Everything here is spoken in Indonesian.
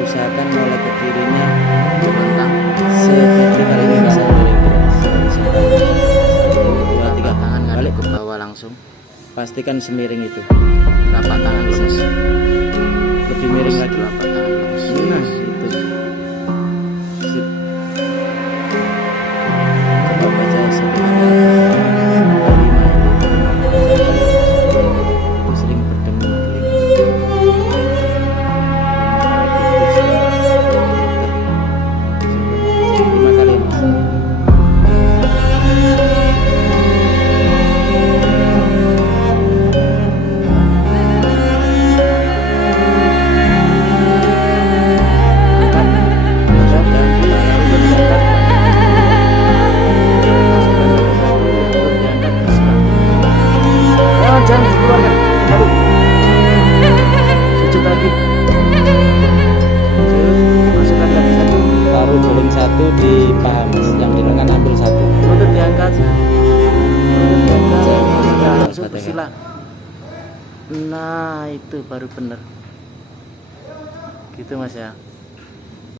usahakan mulai ke kirinya Bentang. severtikal ini mas. Dua tiga Tangan ngadep balik, ke bawah langsung. pastikan semiring itu, Telapak tangan lemes. lebih miring lagi. Telapak tangan lemes. Nah itu sip. Coba baca satu angka 5 itu sering berdenging telinga. 5 kali mas. Jangan dikeluarkan. Aduh. Sujud lagi. Sujud. Masukkan kaki satu. Taruh guling satu di paha mas. Yang di lengan ambil satu. Lutut diangkat. Lutut diangkat. Nah, langsung bersila. Nah itu baru benar. Gitu mas ya.